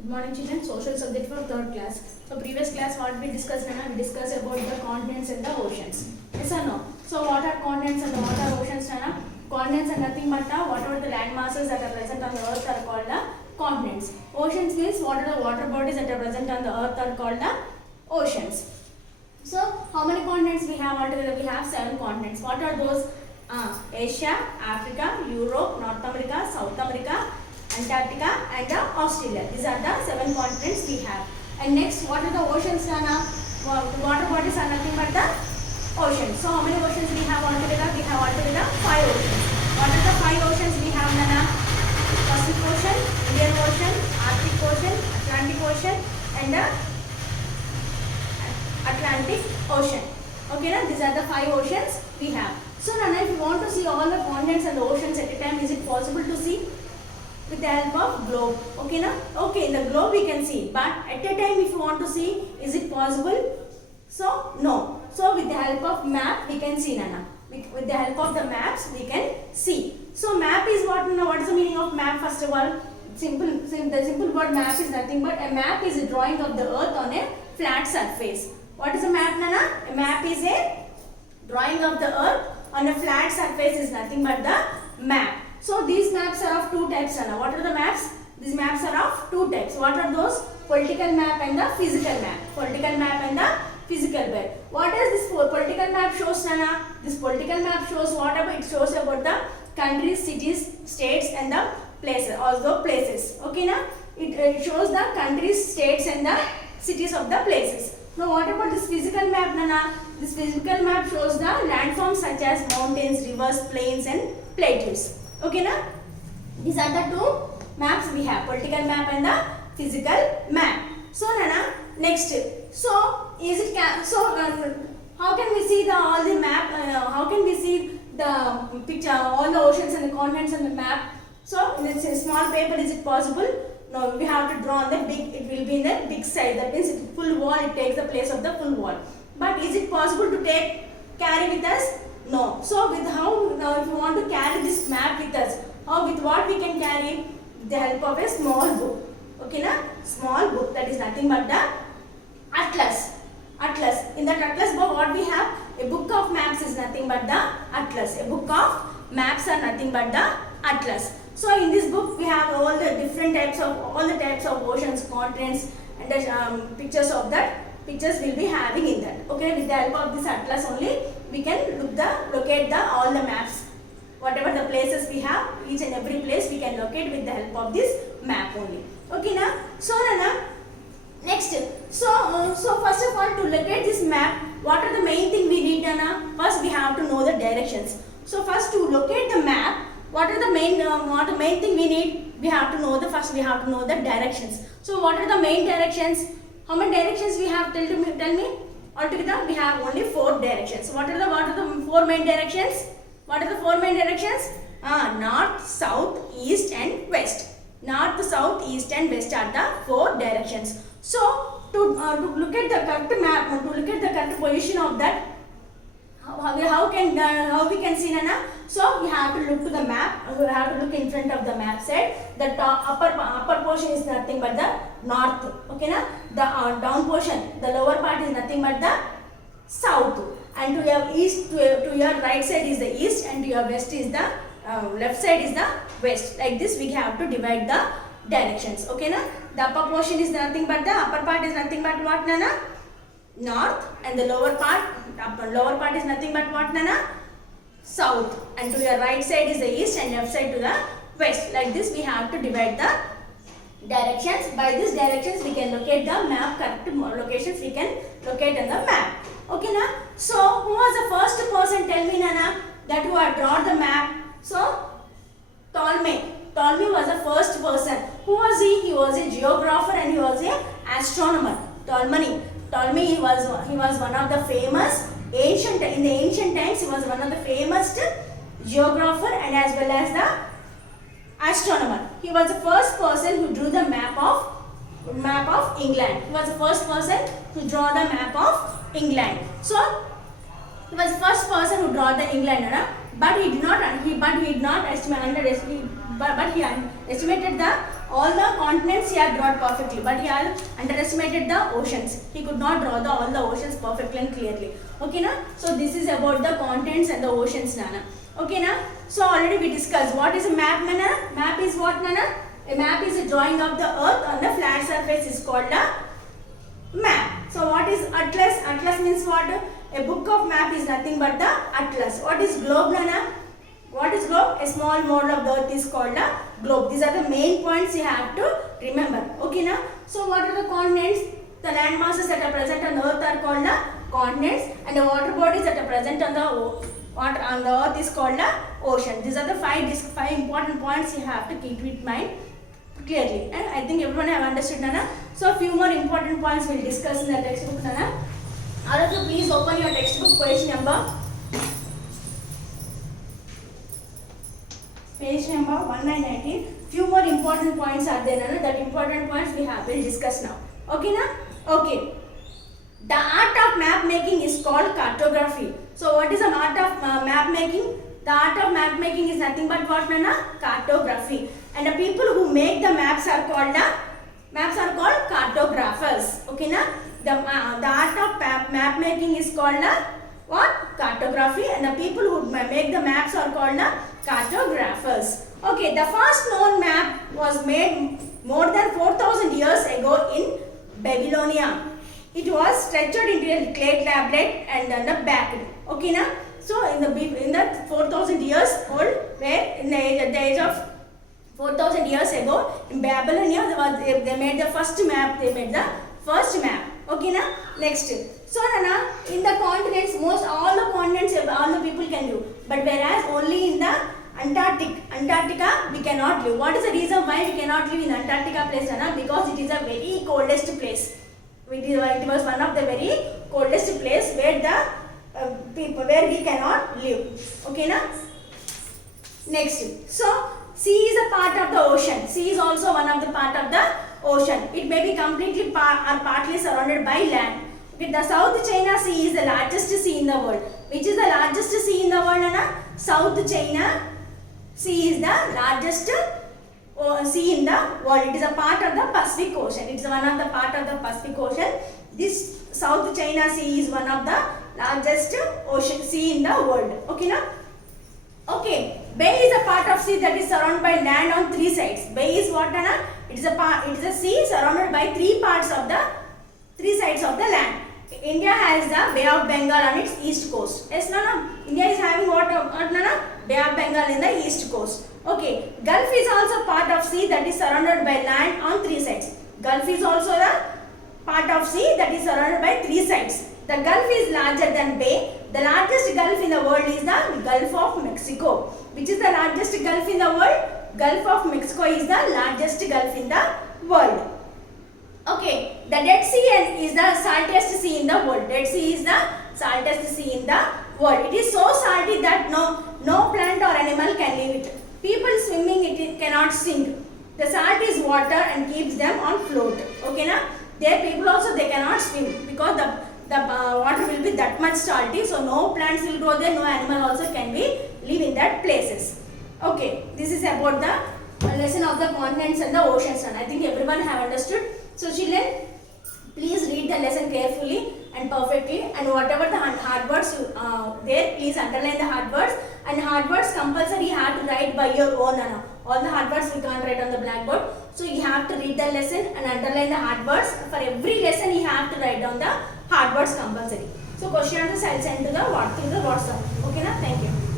Good morning children, social subject for third class. So previous class what we discussed, we discussed about the continents and the oceans. Yes or no? So what are continents and what are oceans? Continents are nothing but whatever the land masses that are present on the earth are called the continents. Oceans means what are the water bodies that are present on the earth are called the oceans. So how many continents we have altogether? We have 7 continents. What are those? Asia, Africa, Europe, North America, South America, Antarctica and Australia. These are the 7 continents we have. And next, what are the oceans? Water bodies are nothing but the oceans. So how many oceans we have altogether? We have altogether 5 oceans. What are the 5 oceans we have, Nana? Pacific Ocean, Indian Ocean, Arctic Ocean, Atlantic Ocean and the Atlantic Ocean. Okay, now these are the 5 oceans we have. So Nana, if you want to see all the continents and the oceans at a time, is it possible to see? With the help of globe. Okay, na? Okay, in the globe we can see, but at a time if you want to see, is it possible? So no. So with the help of map we can see, Nana. With the help of the maps we can see. So map is what? Now what is the meaning of map? First of all, the simple word map is nothing but a map is a drawing of the earth on a flat surface. What is a map, Nana? A map is a drawing of the earth on a flat surface is nothing but the map. So these maps are of 2 types, Anna. What are the maps? These maps are of 2 types. What are those? Political map and the physical map. Political map and the physical map. What does this political map shows, Anna? This political map shows whatever it shows about the countries, cities, states and the places. Also places. Okay, na? It shows the countries, states and the cities of the places. Now what about this physical map, Nana? This physical map shows the landforms such as mountains, rivers, plains and plateaus. Okay, na? These are the 2 maps we have, political map and the physical map. So Nana, next, so is it how can we see the all the map? How can we see the picture, all the oceans and the continents on the map? So in a small paper, is it possible? No, we have to draw on the big. It will be in the big size. That means it full wall. It takes the place of the full wall. But is it possible to carry with us? No. So with how now if you want to carry this map with us, how with what we can carry? With the help of a small book. Okay, na? Small book that is nothing but the atlas. Atlas. In that atlas book, what we have? A book of maps is nothing but the atlas. A book of maps are nothing but the atlas. So in this book we have all the different types of oceans, continents, and the pictures of that. Pictures will be having in that. Okay, with the help of this atlas only we can locate all the maps. Whatever the places we have, each and every place we can locate with the help of this map only. Okay, na? So Nana, next, so first of all, to locate this map, what are the main thing we need, Nana? First we have to know the directions. So first to locate the map, what are the main thing we need? We have to know the directions. So what are the main directions? How many directions we have? Tell me. Altogether we have only 4 directions. What are the 4 main directions? What are the 4 main directions? North, south, east and west. North, south, east and west are the 4 directions. So to look at the correct map, to look at the correct position of that, how we can see, Nana? So we have to look to the map. We have to look in front of the map side. The upper portion is nothing but the north. Okay, na? The down portion, the lower part is nothing but the south. And to your east, to your right side is the east, and to your west is the left side is the west. Like this, we have to divide the directions. Okay, na? The upper portion is nothing but the upper part is nothing but what, Nana? North, and the lower part is nothing but what, Nana? South, and to your right side is the east and left side to the west. Like this we have to divide the directions. By these directions we can locate the map, correct locations we can locate on the map. Okay, na? So who was the first person? Tell me, Nana, that who had drawn the map. So Ptolemy was the first person. Who was he? He was a geographer and he was a astronomer. Ptolemy was one of the famous in the ancient times. He was one of the famous geographer and as well as the astronomer. He was the first person who drew the map of England. He was the first person to draw the map of England. So he was the first person who drew the England, but he did not estimate estimated the all the continents he had drawn perfectly, but he had underestimated the oceans. He could not draw all the oceans perfectly and clearly. Okay, na? So this is about the continents and the oceans, Nana. Okay, na? So already we discussed what is a map, Nana. Map is what, Nana? A map is a drawing of the earth on the flat surface is called a map. So what is atlas? Atlas means what? A book of map is nothing but the atlas. What is globe, Nana? What is globe? A small model of the earth is called a globe. These are the main points you have to remember. Okay, na? So what are the continents? The land masses that are present on the earth are called the continents, and the water bodies that are present on the earth is called the ocean. These are the five important points you have to keep in mind clearly, and I think everyone have understood, Nana. So a few more important points we'll discuss in the textbook, Nana. All of you please open your textbook page number 1919. Few more important points are there, Nana. That important points will discuss now. Okay, na? Okay. The art of map making is called cartography. So what is the art of map making? The art of map making is nothing but what, Nana? Cartography. And the people who make the maps are called cartographers. Okay, na? The art of map making is called what? Cartography, and the people who make the maps are called cartographers. Okay, the first known map was made more than 4,000 years ago in Babylonia. It was stretched into a clay tablet and then backed. Okay, na? So in the 4,000 years old, where at the age of 4,000 years ago in Babylonia, they made the first map. Okay, na? Next. So, Nana, in the continents, all the continents, all the people can live. But whereas only in the Antarctica, we cannot live. What is the reason why we cannot live in Antarctica place, Nana? Because it is a very coldest place. It was one of the very coldest place where we cannot live. Okay, na? Next. So, sea is a part of the ocean. Sea is also one of the part of the ocean. It may be completely or partly surrounded by land. Okay, the South China Sea is the largest sea in the world. Which is the largest sea in the world, Nana? South China Sea is the largest sea in the world. It is a part of the Pacific Ocean. It is one of the part of the Pacific Ocean. This South China Sea is one of the largest ocean sea in the world. Okay, na? Okay. Bay is a part of sea that is surrounded by land on three sides. Bay is what, Nana? It is a sea surrounded by three sides of the land. India has the Bay of Bengal on its east coast. Yes, Nana? India is having what, Nana? Bay of Bengal in the east coast. Okay. Gulf is also part of sea that is surrounded by land on three sides. Gulf is also the part of sea that is surrounded by three sides. The Gulf is larger than Bay. The largest Gulf in the world is the Gulf of Mexico. Which is the largest Gulf in the world? Gulf of Mexico is the largest Gulf in the world. Okay, the Dead Sea is the saltiest sea in the world. Dead Sea is the saltiest sea in the world. It is so salty that no plant or animal can live it. People swimming it cannot sink. The salt is water and keeps them on float. Okay, na? There people also they cannot swim because the water will be that much salty. So no plants will grow there. No animal also can live in that places. Okay, this is about the lesson of the continents and the oceans. And I think everyone have understood. So children, please read the lesson carefully and perfectly, and whatever the hard words there, please underline the hard words, and hard words compulsory you have to write by your own, Nana. All the hard words we can't write on the blackboard, so you have to read the lesson and underline the hard words. For every lesson you have to write down the hard words compulsory. So question answers I will send to the WhatsApp. Okay, na? Thank you.